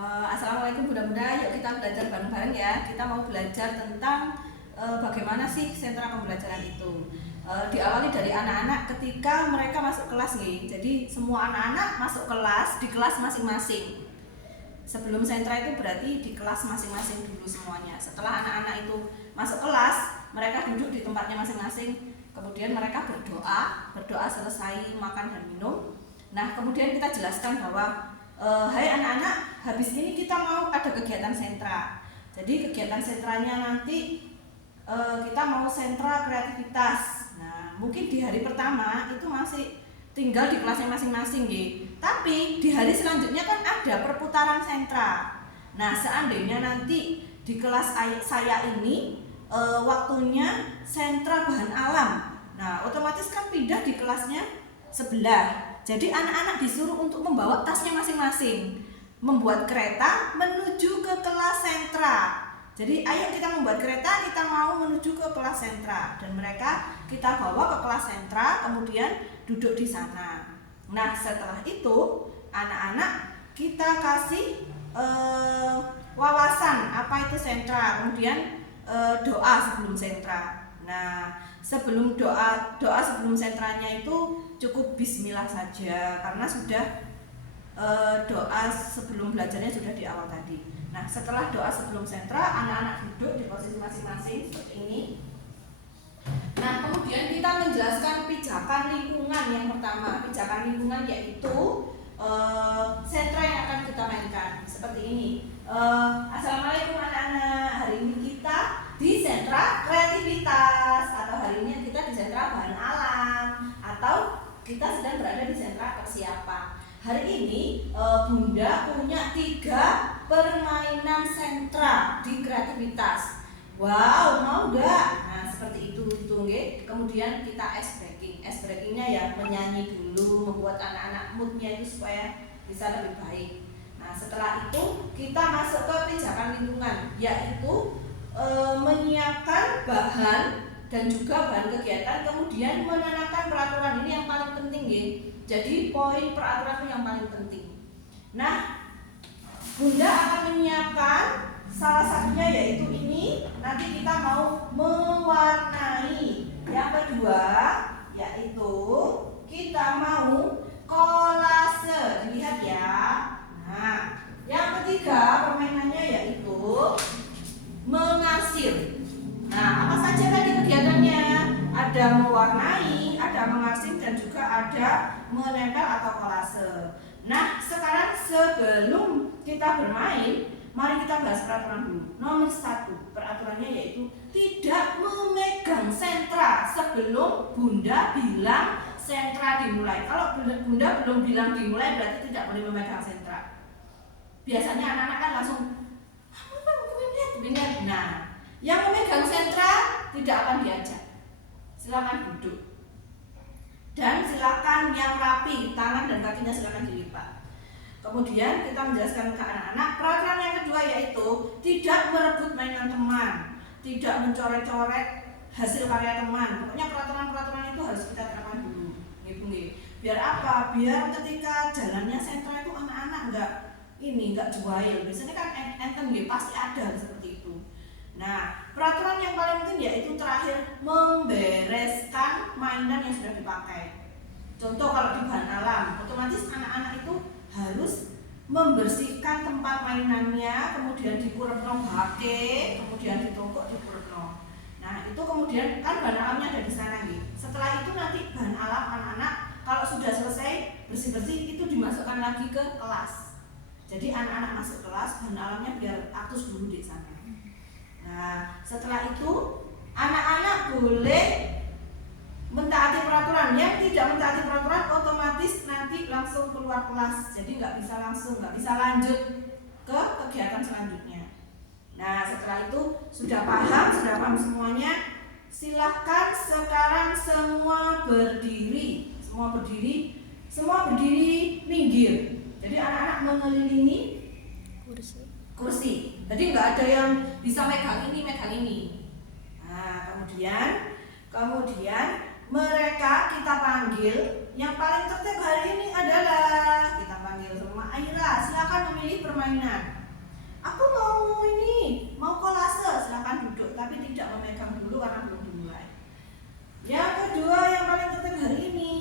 Assalamualaikum Bunda-Bunda, yuk kita belajar bareng-bareng ya. Kita mau belajar tentang bagaimana sih sentra pembelajaran itu. Diawali dari anak-anak ketika mereka masuk kelas nih. Jadi semua anak-anak masuk kelas di kelas masing-masing. Sebelum sentra itu berarti di kelas masing-masing dulu semuanya. Setelah anak-anak itu masuk kelas, mereka duduk di tempatnya masing-masing. Kemudian mereka berdoa selesai makan dan minum. Nah, kemudian kita jelaskan bahwa hai anak-anak, habis ini kita mau ada kegiatan sentra. Jadi kegiatan sentranya nanti kita mau sentra kreativitas. Nah, mungkin di hari pertama itu masih tinggal di kelasnya masing-masing gitu. Tapi di hari selanjutnya kan ada perputaran sentra. Nah, seandainya nanti di kelas saya ini waktunya sentra bahan alam. Nah, otomatis kan pindah di kelasnya sebelah. Jadi anak-anak disuruh untuk membawa tasnya masing-masing, membuat kereta menuju ke kelas sentra. Jadi ayo kita membuat kereta, kita mau menuju ke kelas sentra. Dan mereka kita bawa ke kelas sentra, kemudian duduk di sana. Nah, setelah itu anak-anak kita kasih wawasan apa itu sentra, kemudian doa sebelum sentra. Nah, sebelum doa sebelum sentranya itu cukup bismillah saja karena sudah doa sebelum belajarnya sudah di awal tadi. Nah, setelah doa sebelum sentra, anak-anak duduk di posisi masing-masing seperti ini. Nah, kemudian kita menjelaskan pijakan lingkungan yang pertama. Pijakan lingkungan yaitu sentra yang akan kita mainkan seperti ini. Assalamualaikum anak-anak. Hari ini kita di sentra kreativitas, atau hari ini kita di sentra bahan alam, atau kita sedang berada di sentra persiapan. Hari ini Bunda punya 3 permainan sentra di kreativitas. Wow, mau gak? Nah, seperti itu nggih. Kemudian kita ice breaking. Ice breakingnya ya menyanyi dulu, membuat anak-anak moodnya itu supaya bisa lebih baik. Nah, setelah itu kita masuk ke pijakan lingkungan, yaitu menyiapkan bahan dan juga bahan kegiatan, kemudian menanamkan peraturan. Ini yang paling penting ya. Jadi poin peraturan yang paling penting. Nah, Bunda akan menyiapkan salah satunya yaitu ini. Nanti kita mau mewarnai. Yang kedua yaitu kita mau kolase. Dilihat ya. Nah, yang ketiga permainannya yaitu mengarsir. Nah, apa saja tadi kegiatannya? Ada mewarnai, ada mengarsir, dan juga ada menempel atau kolase. Nah, sekarang sebelum kita bermain, mari kita bahas peraturan dulu. Nomor 1, peraturannya yaitu tidak memegang sentra sebelum Bunda bilang sentra dimulai. Kalau Bunda belum bilang dimulai, berarti tidak boleh memegang sentra. Biasanya anak-anak kan langsung lihat. Nah, yang memegang sentra tidak akan diajak. Silakan duduk. Dan silakan yang rapi, tangan dan kakinya silakan dilipat. Kemudian kita menjelaskan ke anak-anak peraturan yang kedua yaitu tidak merebut mainan teman, tidak mencoret-coret hasil karya teman. Pokoknya peraturan-peraturan itu harus kita terapkan dulu. Biar apa? Biar ketika jalannya sentra itu anak-anak enggak jual. Biasanya kan enten pasti ada seperti itu. Nah, peraturan yang paling penting yaitu terakhir membereskan mainan yang sudah dipakai. Contoh kalau di bahan alam, otomatis anak-anak itu harus membersihkan tempat mainannya, kemudian dipurepno bake, kemudian ditongkok dipurepno. Nah, itu kemudian kan bahan alamnya ada di sana nih. Setelah itu nanti bahan alam anak-anak kalau sudah selesai bersih-bersih itu dimasukkan lagi ke kelas. Jadi anak-anak masuk kelas, bahan alamnya biar aktus dulu di sana. Nah, setelah itu anak-anak boleh mentaati peraturan. Yang tidak mentaati peraturan otomatis nanti langsung keluar kelas. Jadi nggak bisa lanjut ke kegiatan selanjutnya. Nah, setelah itu sudah paham semuanya. Silahkan sekarang semua berdiri minggir. Jadi anak-anak mengelilingi kursi. Jadi nggak ada yang bisa megang ini. Nah, kemudian mereka kita panggil. Yang paling tertib hari ini adalah kita panggil semua Aira. Silakan memilih permainan permainan. Aku mau kolase, silakan duduk, tapi tidak memegang dulu karena belum dimulai. Yang kedua yang paling penting hari ini,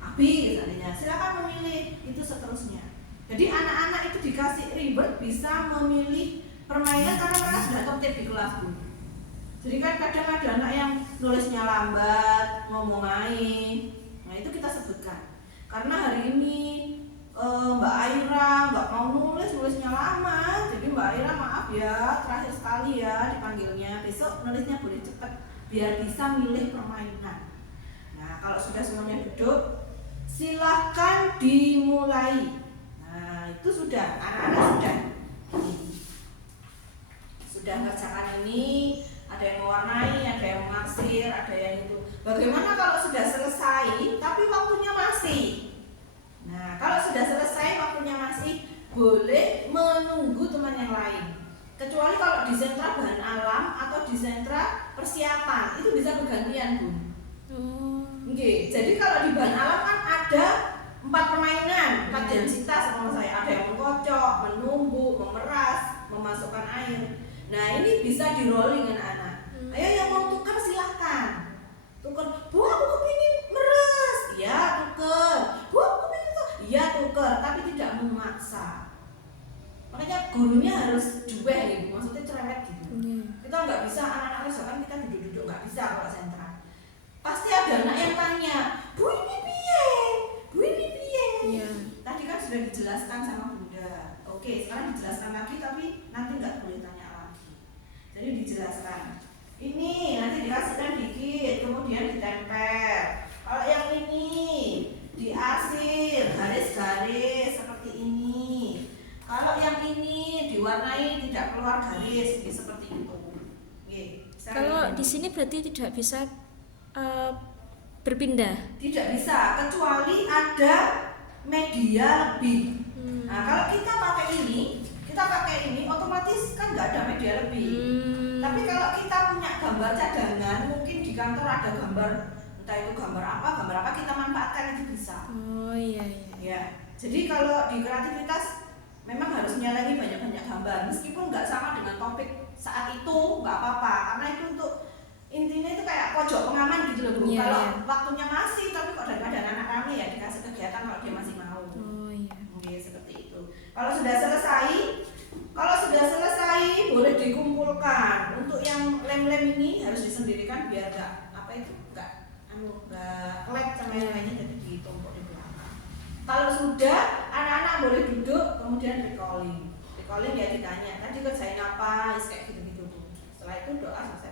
Abi misalnya, silakan memilih, itu seterusnya. Jadi anak-anak itu dikasih reward bisa memilih permainan karena mereka sudah tertib di kelas, Bu. Jadi kan kadang ada anak yang nulisnya lambat, ngomong ain. Nah itu kita sebutkan. Karena hari ini Mbak Aira nggak mau nulisnya lama, jadi Mbak Aira maaf ya, terakhir sekali ya dipanggilnya. Besok nulisnya boleh cepat, biar bisa milih permainan. Nah kalau sudah semuanya duduk, silahkan dimulai. Nah itu sudah, anak-anak sudah ngerjakan ini. Ada yang mewarnai, ada yang mengarsir, ada yang itu. Bagaimana kalau sudah selesai tapi waktunya masih? Nah, kalau sudah selesai waktunya masih, boleh menunggu teman yang lain. Kecuali kalau di sentra bahan alam atau di sentra persiapan, itu bisa bergantian, Bu. Oke, jadi kalau di bahan alam kan ada 4 permainan, 4 densitas sama saya. Ada yang mengkocok, menumbuk, memeras, memasukkan air. Nah ini bisa di rolling anak-anak. Ayo yang mau tukar silahkan. Tukar, Bu aku kepingin meres. Ya tukar. Bu aku kepingin tukar. Ya tukar, tapi tidak memaksa. Makanya gurunya harus juweh gitu, maksudnya cerewet gitu. Kita nggak bisa anak-anak misalkan kita duduk-duduk nggak bisa kalau sentra. Pasti ada anak yang tanya, Bu ini piye? Bu ini piye? Tadi kan sudah dijelaskan sama Bunda. Oke, sekarang dijelaskan lagi tapi nanti nggak boleh tanya. Jadi dijelaskan. Ini nanti dikasihkan dikit, kemudian ditempel. Kalau yang ini diarsir, garis-garis seperti ini. Kalau yang ini diwarnai tidak keluar garis, seperti itu. Oke, kalau di sini berarti tidak bisa berpindah. Tidak bisa, kecuali ada media lebih. Nah, kalau kita pakai ini otomatis kan nggak ada media lebih. Tapi kalau kita punya gambar cadangan, mungkin di kantor ada gambar, entah itu gambar apa kita manfaatkan itu bisa. Oh iya. Ya, jadi kalau di kreativitas memang harus nyalangi banyak-banyak gambar, meskipun nggak sama dengan topik saat itu nggak apa-apa, karena itu untuk intinya itu kayak pojok pengaman gitu loh, Bu. Kalau waktunya masih, tapi kok daripada anak rame ya dikasih kegiatan kalau dia masih mau. Oh iya. Oke, seperti itu. Kalau sudah selesai boleh dikumpulkan. Untuk yang lem-lem ini harus disendirikan biar nggak lek sama yang lainnya, jadi ditumpuk di belakang. Kalau sudah, anak-anak boleh duduk kemudian recalling ya ditanya tadi kerjain apa, kayak gitu-gitu. Setelah itu doa selesai.